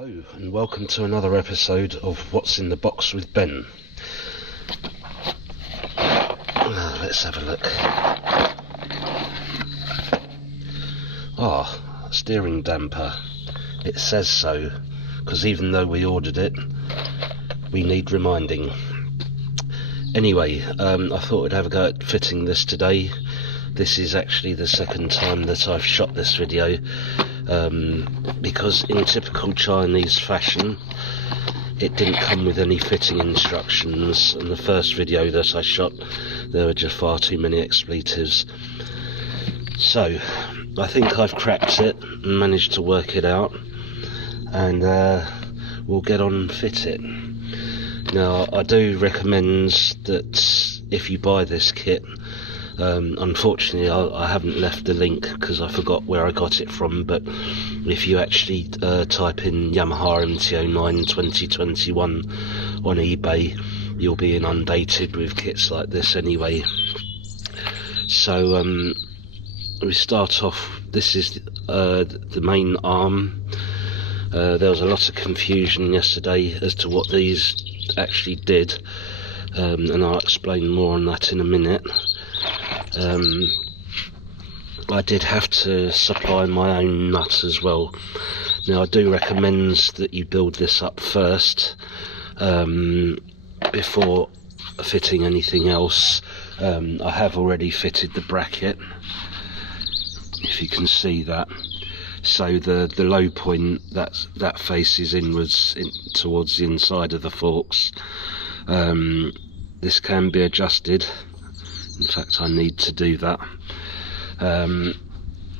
Hello and welcome to another episode of What's in the Box with Ben. Let's have a look. Steering damper. It says so, because even though we ordered it, we need reminding. Anyway, I thought I'd have a go at fitting this today. This is actually the second time that I've shot this video, because in typical Chinese fashion it didn't come with any fitting instructions, and the first video that I shot there were just far too many expletives. So I think I've cracked it and managed to work it out, and we'll get on and fit it. Now I do recommend that if you buy this kit, unfortunately I haven't left the link because I forgot where I got it from, but if you actually type in Yamaha MT09 2021 on eBay, you'll be inundated with kits like this anyway. So we start off, this is the main arm. There was a lot of confusion yesterday as to what these actually did, and I'll explain more on that in a minute. I did have to supply my own nut as well. Now I do recommend that you build this up first before fitting anything else. I have already fitted the bracket, if you can see that. So the low point that faces inwards towards the inside of the forks. This can be adjusted. In fact, I need to do that.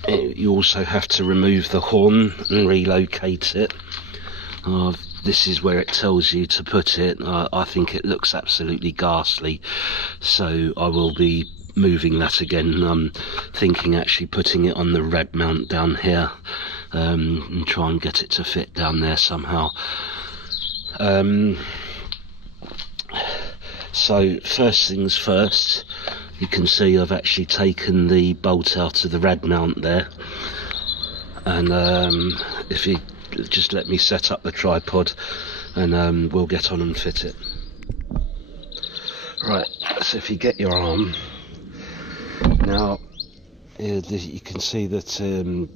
You also have to remove the horn and relocate it. This is where it tells you to put it. I think it looks absolutely ghastly, so I will be moving that again. I'm thinking actually putting it on the rad mount down here, and try and get it to fit down there somehow. So first things first, you can see I've actually taken the bolt out of the rad mount there, and if you just let me set up the tripod, and we'll get on and fit it. Right, so if you get your arm, now you can see that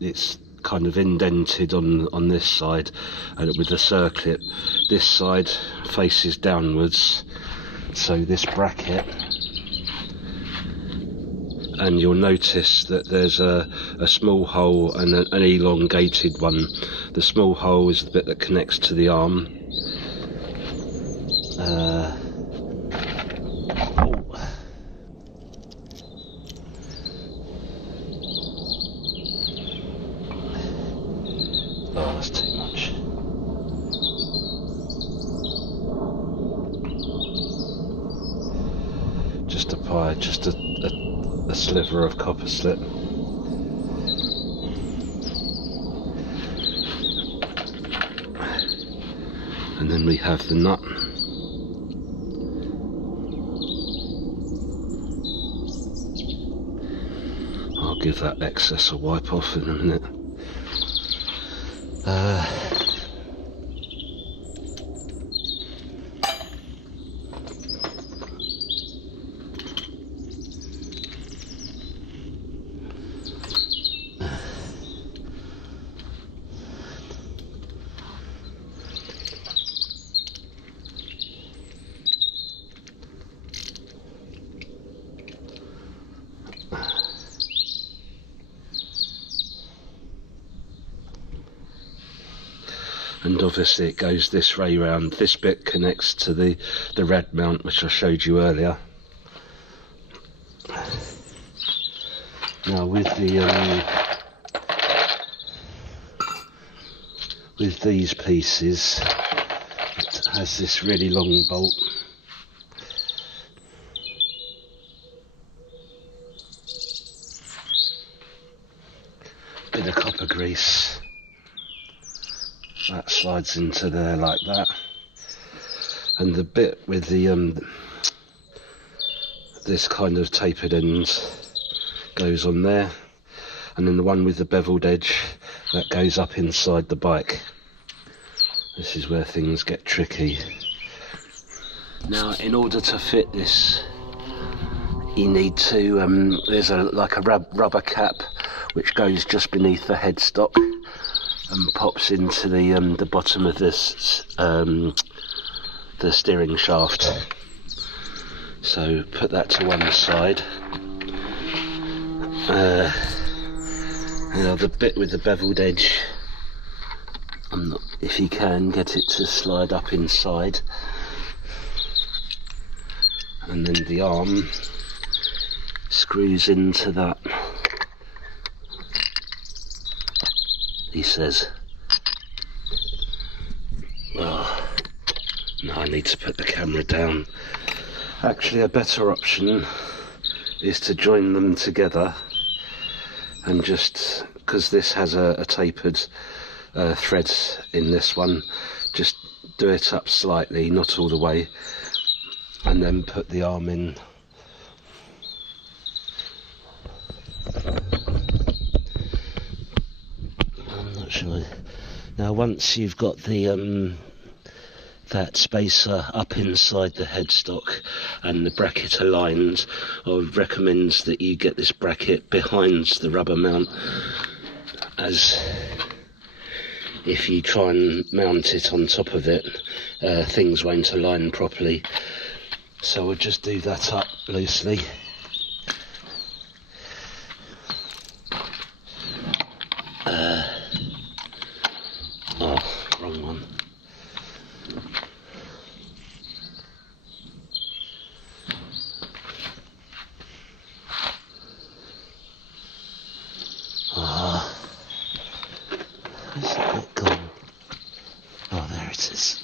it's kind of indented on this side, and with the circlip, this side faces downwards, so this bracket, and you'll notice that there's a small hole and an elongated one. The small hole is the bit that connects to the arm. That's too much. Just apply just a sliver of copper slip. And then we have the nut. I'll give that excess a wipe off in a minute. And obviously it goes this way round. This bit connects to the rad mount, which I showed you earlier. Now with these pieces, it has this really long bolt. Bit of copper grease. That slides into there like that, and the bit with the this kind of tapered end goes on there, and then the one with the beveled edge that goes up inside the bike. This is where things get tricky. Now, in order to fit this, you need to, there's like a rubber cap which goes just beneath the headstock and pops into the bottom of this, the steering shaft. So put that to one side. Now the bit with the beveled edge, if you can get it to slide up inside, and then the arm screws into that, he says. Oh, now I need to put the camera down. Actually, a better option is to join them together, and just because this has a tapered thread in this one, just do it up slightly, not all the way, and then put the arm in. I'm not sure. Now once you've got the that spacer up inside the headstock and the bracket aligned, I would recommend that you get this bracket behind the rubber mount, as if you try and mount it on top of it, things won't align properly. So we'll just do that up loosely. Oh, wrong one. Where's that gone? Oh, there it is.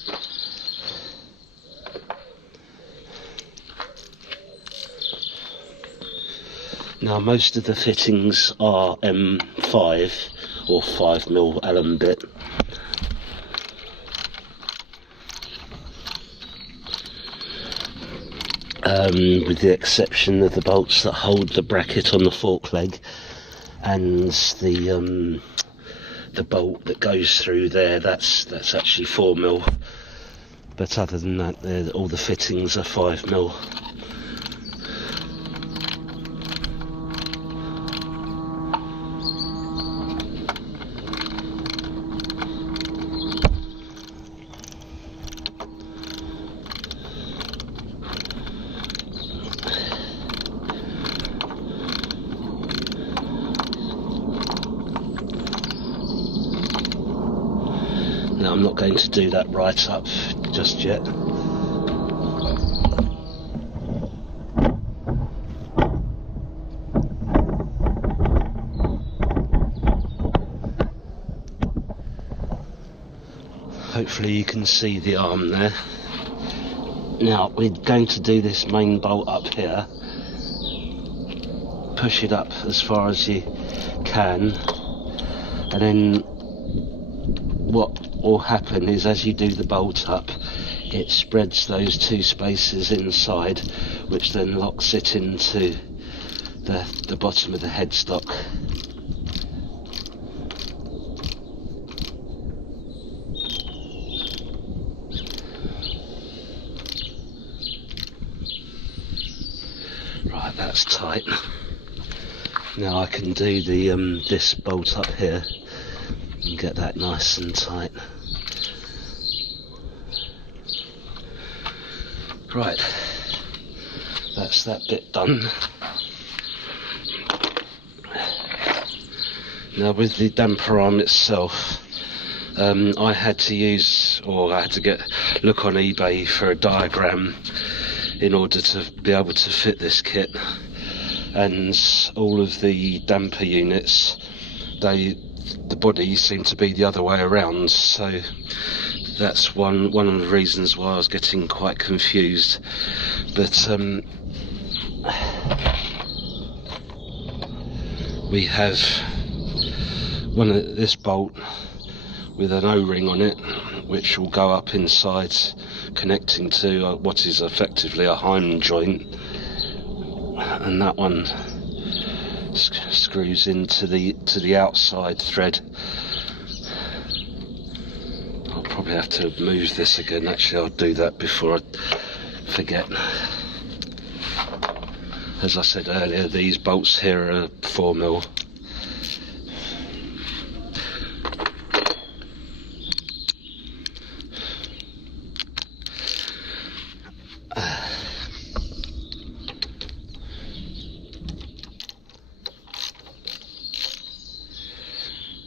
Now most of the fittings are M5 or 5mm Allen bit. With the exception of the bolts that hold the bracket on the fork leg, and the bolt that goes through there, that's actually 4mm. But other than that, all the fittings are 5mm. Now I'm not going to do that right up just yet. Hopefully you can see the arm there. Now we're going to do this main bolt up here. Push it up as far as you can, and then what will happen is, as you do the bolt up, it spreads those two spaces inside, which then locks it into the bottom of the headstock. Right, that's tight. Now I can do the this bolt up here and get that nice and tight. Right, that's that bit done. Now with the damper arm itself, I had to look on eBay for a diagram in order to be able to fit this kit, and all of the damper units, the body seemed to be the other way around, so that's one of the reasons why I was getting quite confused. But we have this bolt with an O-ring on it, which will go up inside, connecting to what is effectively a Heim joint, and that one screws into the outside thread. I'll probably have to move this again. Actually, I'll do that before I forget. As I said earlier, these bolts here are 4mm.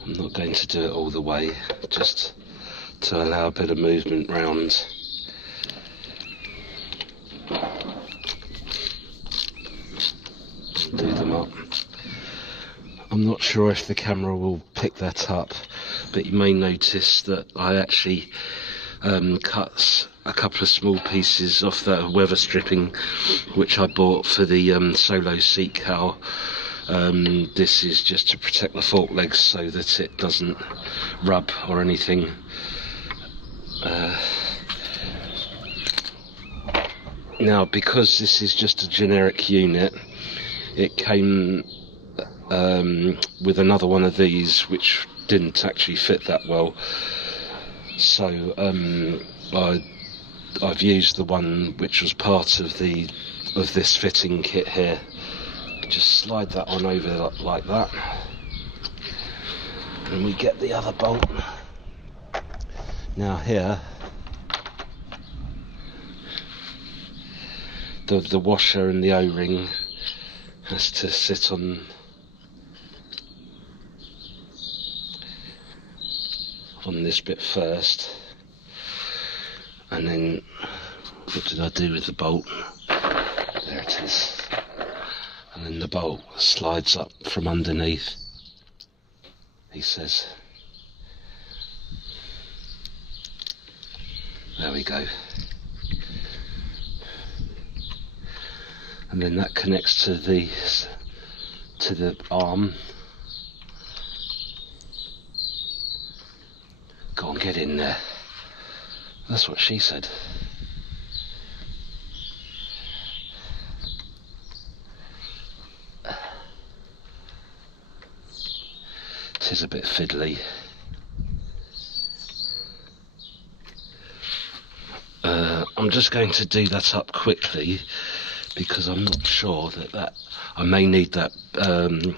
I'm not going to do it all the way, just to allow a bit of movement round. Do them up. I'm not sure if the camera will pick that up, but you may notice that I actually cut a couple of small pieces off that weather stripping which I bought for the solo seat cowl. This is just to protect the fork legs so that it doesn't rub or anything. Now, because this is just a generic unit, it came with another one of these which didn't actually fit that well, so I've used the one which was part of this fitting kit here. Just slide that on over like that, and we get the other bolt. Now here, the washer and the O-ring has to sit on this bit first, and then what did I do with the bolt? There it is. And then the bolt slides up from underneath, he says. There we go. And then that connects to the arm. Go on, get in there. That's what she said. It is a bit fiddly. I'm just going to do that up quickly because I'm not sure that I may need that. The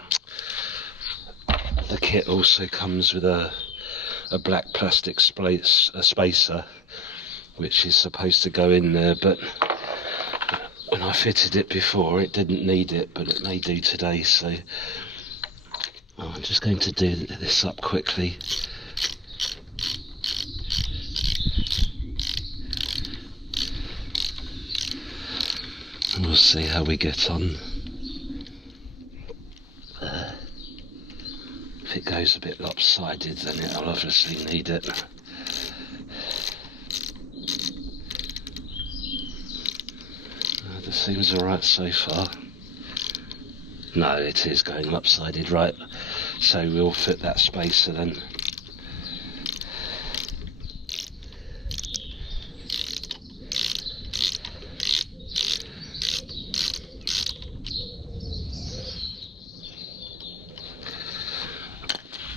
kit also comes with a black plastic spacer which is supposed to go in there, but when I fitted it before it didn't need it, but it may do today, so I'm just going to do this up quickly. And we'll see how we get on. If it goes a bit lopsided, then it'll obviously need it. This seems alright so far. No, it is going lopsided, right. So we'll fit that spacer then.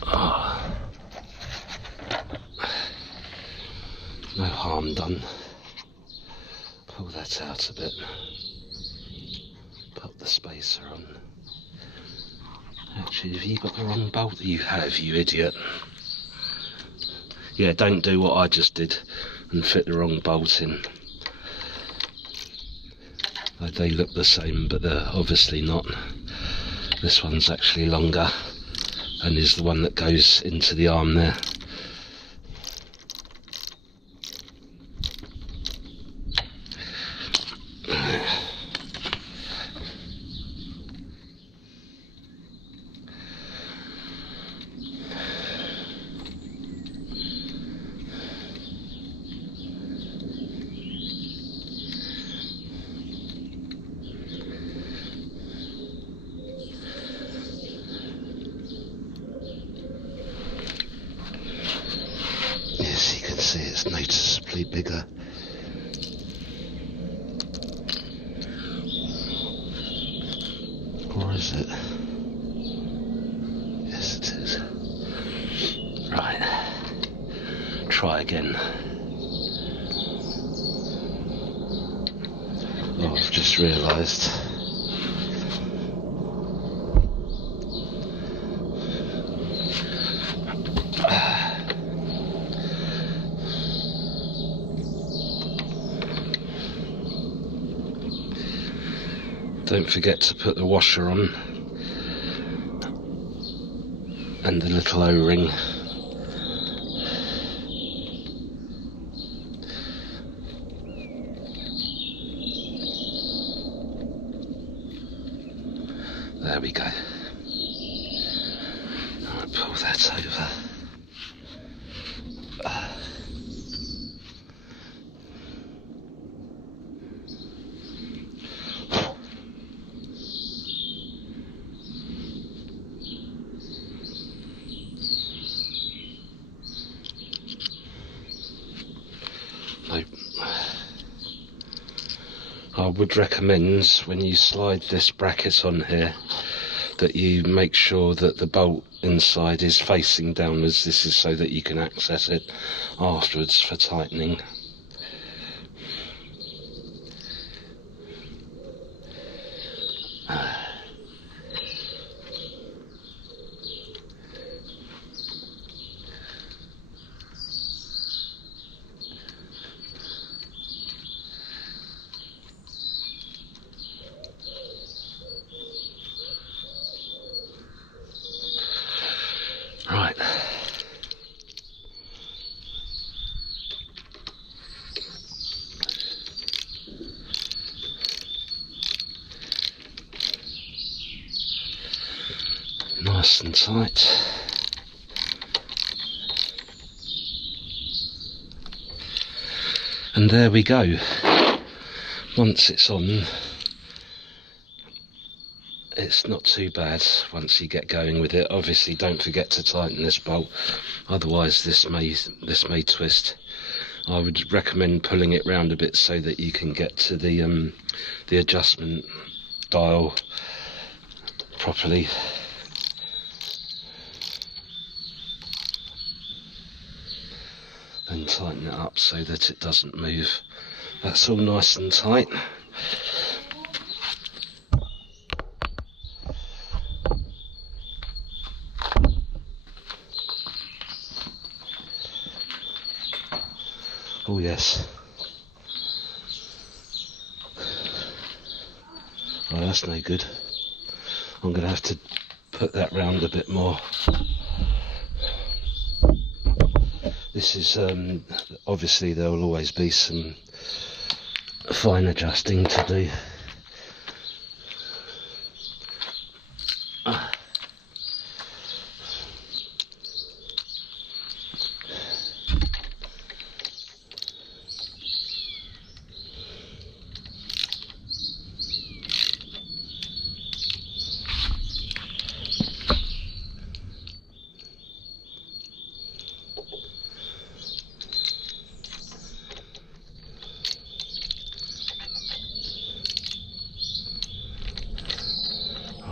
Oh. No harm done. Pull that out a bit. Put the spacer on. Actually, have you got the wrong bolt? You have, you idiot. Yeah, don't do what I just did and fit the wrong bolt in. They look the same, but they're obviously not. This one's actually longer and is the one that goes into the arm there. Yes, you can see it's noticeably bigger. Or is it? Yes, it is. Right. try again. Oh, I've just realised. Don't forget to put the washer on and the little O-ring. There we go. I'll pull that over. I would recommend when you slide this bracket on here that you make sure that the bolt inside is facing downwards. This is so that you can access it afterwards for tightening. Right. Nice and tight. And there we go. Once it's on, it's not too bad once you get going with it. Obviously don't forget to tighten this bolt, otherwise this may twist. I would recommend pulling it round a bit so that you can get to the adjustment dial properly. Then tighten it up so that it doesn't move. That's all nice and tight. Oh yes. Oh, that's no good. I'm going to have to put that round a bit more. This is obviously there will always be some fine adjusting to do.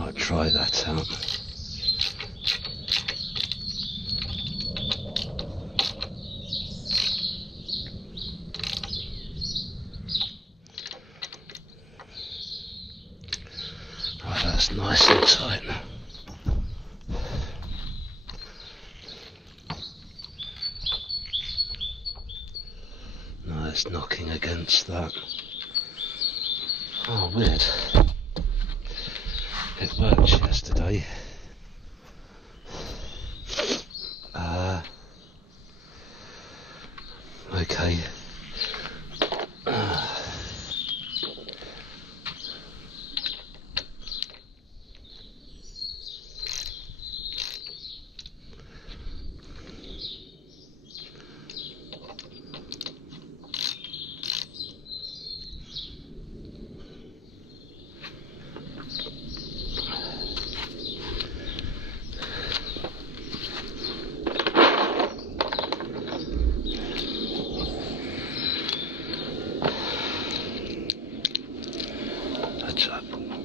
I'll try that out. Right, that's nice and tight. No, it's knocking against that. Oh, weird. It worked yesterday. Okay.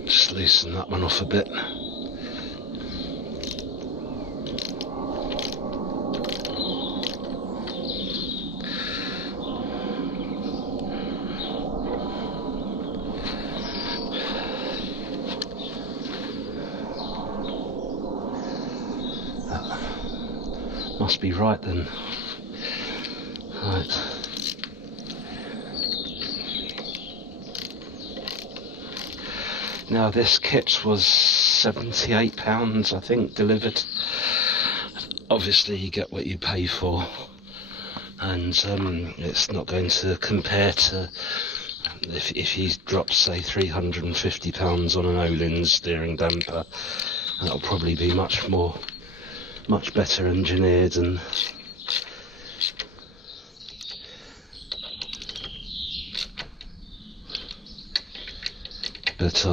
Just loosen that one off a bit. must be right then. Right. Now this kit was £78 I think delivered. Obviously you get what you pay for, and it's not going to compare to if you drop say £350 on an Öhlins steering damper. That'll probably be much better engineered, and but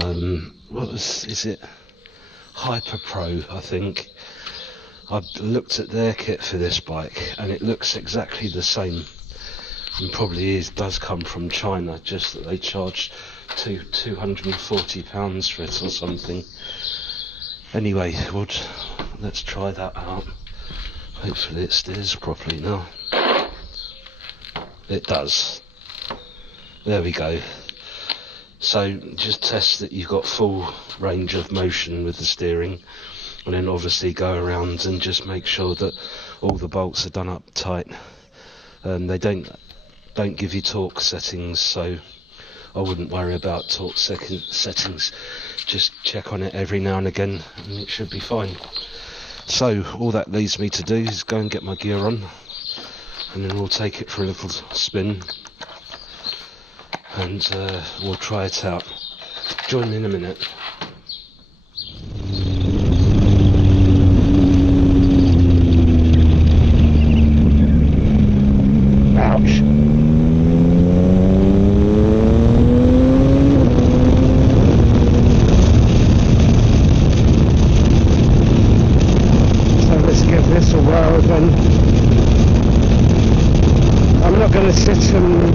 is it Hyper Pro, I think. I've looked at their kit for this bike and it looks exactly the same, and probably does come from China, just that they charge £240 for it or something. Anyway, let's try that out. Hopefully it steers properly now. It does. There we go. So just test that you've got full range of motion with the steering, and then obviously go around and just make sure that all the bolts are done up tight. They don't give you torque settings, so I wouldn't worry about torque settings. Just check on it every now and again and it should be fine. So all that leaves me to do is go and get my gear on, and then we'll take it for a little spin, and we'll try it out. Join me in a minute. Ouch. So let's give this a whirl then. I'm not going to sit and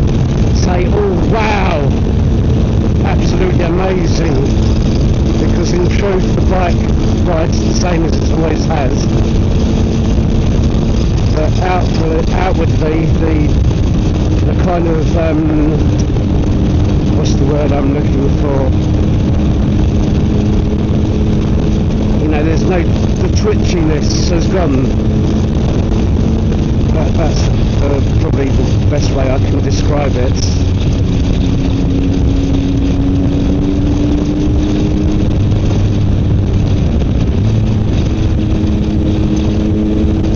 say, oh wow, absolutely amazing, because in truth the bike rides the same as it always has. But outwardly the kind of what's the word I'm looking for? You know, the twitchiness has gone. That's probably the best way I can describe it.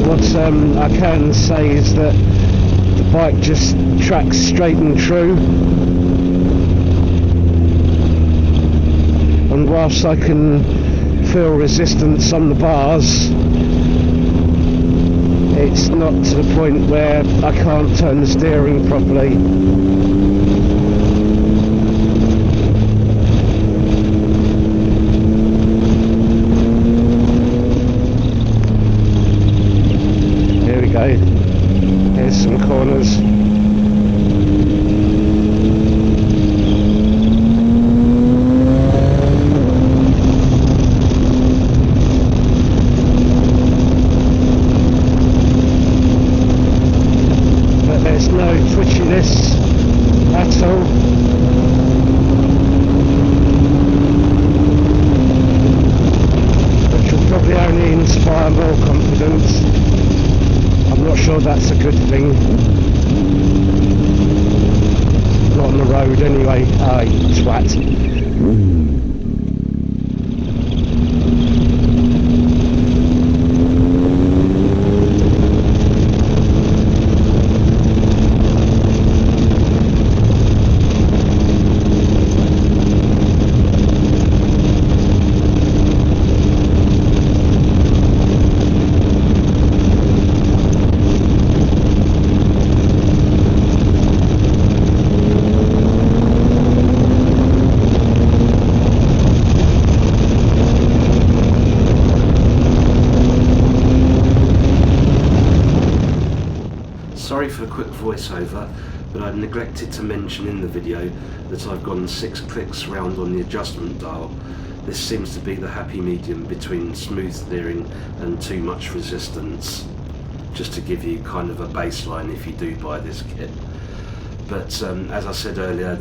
What I can say is that the bike just tracks straight and true, and whilst I can feel resistance on the bars, it's not to the point where I can't turn the steering properly. Here we go. Here's some corners. No twitchiness at all. Which will probably only inspire more confidence. I'm not sure that's a good thing. Not on the road anyway. Ah, you twat. Sorry for the quick voiceover, but I neglected to mention in the video that I've gone 6 clicks round on the adjustment dial. This seems to be the happy medium between smooth steering and too much resistance, just to give you kind of a baseline if you do buy this kit. But as I said earlier,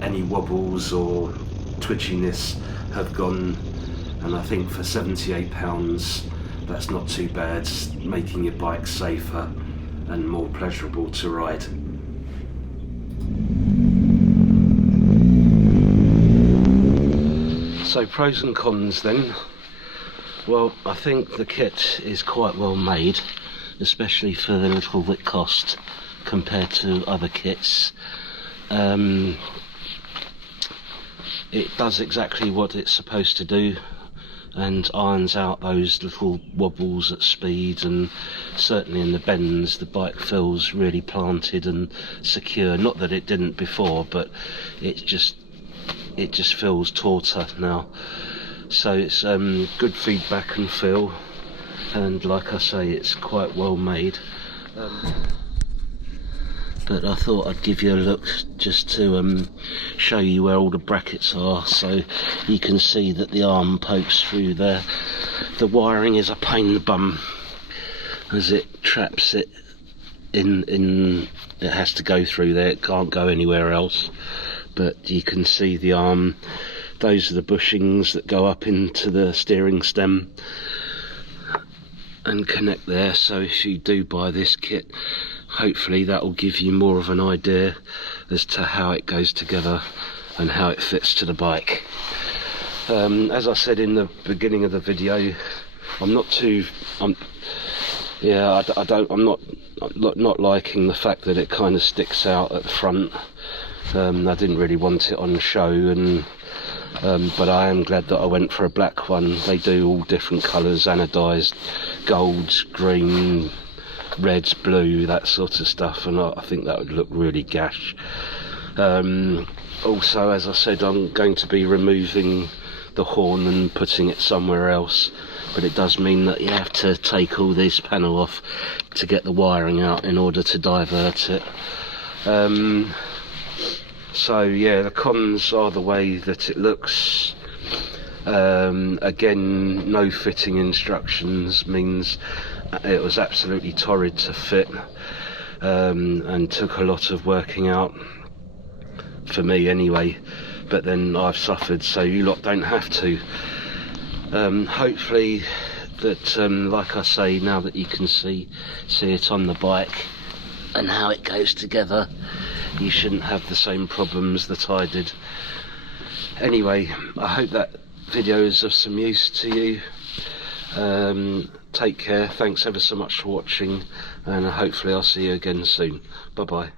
any wobbles or twitchiness have gone, and I think for £78 that's not too bad, making your bike safer and more pleasurable to ride. So pros and cons then. Well, I think the kit is quite well made, especially for the little it cost compared to other kits. It does exactly what it's supposed to do and irons out those little wobbles at speed, and certainly in the bends the bike feels really planted and secure. Not that it didn't before, but it just feels tauter now. So it's good feedback and feel, and like I say, it's quite well made. But I thought I'd give you a look just to show you where all the brackets are, so you can see that the arm pokes through there. The wiring is a pain in the bum, as it traps it in. It has to go through there, it can't go anywhere else. But you can see the arm, those are the bushings that go up into the steering stem and connect there. So if you do buy this kit, hopefully that will give you more of an idea as to how it goes together and how it fits to the bike. As I said in the beginning of the video, I'm not liking the fact that it kind of sticks out at the front. I didn't really want it on show, and but I am glad that I went for a black one. They do all different colours, anodised, golds, green, reds, blue, that sort of stuff, and I think that would look really gash. Also, as I said, I'm going to be removing the horn and putting it somewhere else, but it does mean that you have to take all this panel off to get the wiring out in order to divert it. So yeah, the cons are the way that it looks. Again, no fitting instructions means it was absolutely torrid to fit, and took a lot of working out, for me anyway, but then I've suffered, so you lot don't have to. Hopefully that, like I say, now that you can see it on the bike and how it goes together, you shouldn't have the same problems that I did. Anyway, I hope that video is of some use to you. Take care, thanks ever so much for watching, and hopefully I'll see you again soon. Bye bye.